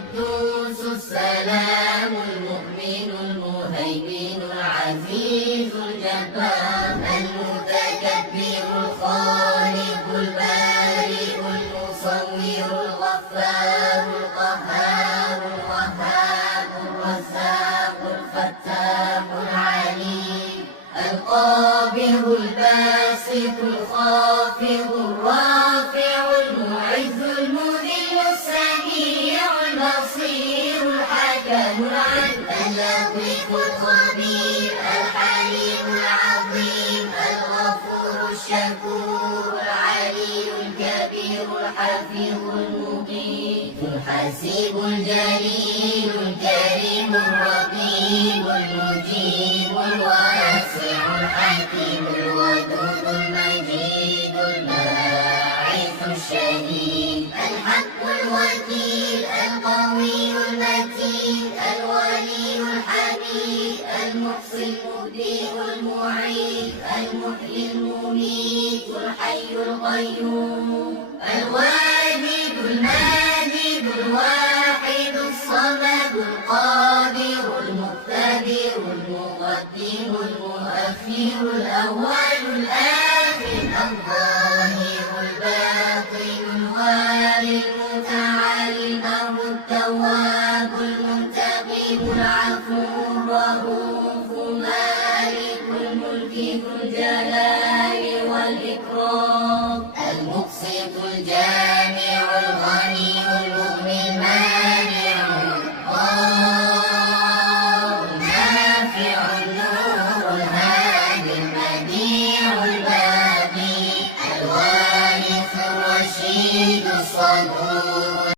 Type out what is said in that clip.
القدوس السلام المؤمن المهيمن العزيز الجبار المتكبر الخالق البارئ المصور الغفار القهار الوهاب الرزاق الفتاح العليم القابض الباسط الخافض الرافع المعز المذل السميع البصير الحكم العدل اللطيف الخبير الحليم العظيم الغفور الشكور العلي الكبير الحفيظ المقيت الحسيب الجليل الكريم الرقيب المجيب الواسع الحكيم الودود المجيد الباعث الشهيد الحق الوكيل القوي المتين الولي الحميد المحصي المبدئ المعيد المحيي المميت الحي القيوم الواجد الماجد الواحد الصمد القادر المقتدر المقدم المؤخر الأول الآخر الظاهر الباطن الوالي المتعالي البر التواب المنتقم العفو الرؤوف مالك الملك ذو الجلال والإكرام المقسط الجامع الغني المغني المانع الضار النافع النور الهادي البديع الباقي الوارث الرشيد الصبور